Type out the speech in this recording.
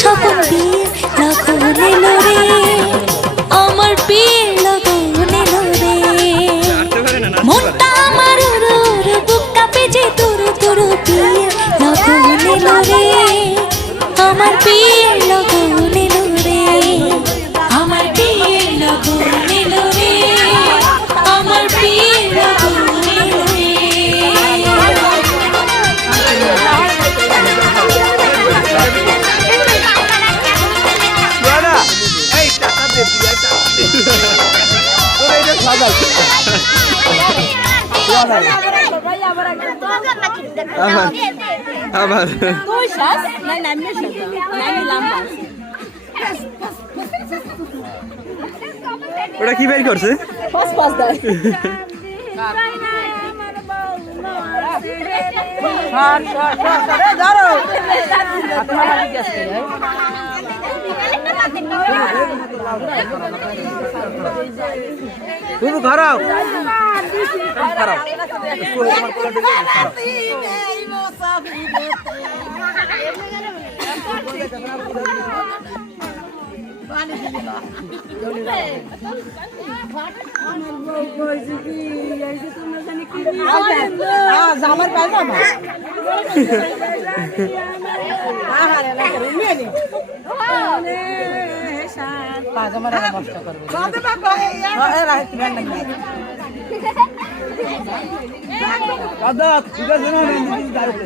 স্বপন বিয়ের লগন এলো রে, আমার বিয়ের লগন এলো রে। মনটা আমার উড়ো উড়ো, বুক কাঁপে যে তুরু তুরু, বিয়ের লগন এলো রে, আমার বিয়ের লগন এলো রে, আমার বিয়ের লগন এলো রে, আমার বিয়ের লগন এলো রে। আবার ওটা কি বের করছে? তুমি খারাপ জামার পায়জামা পায়জামার নষ্ট করবে ঠিক আছে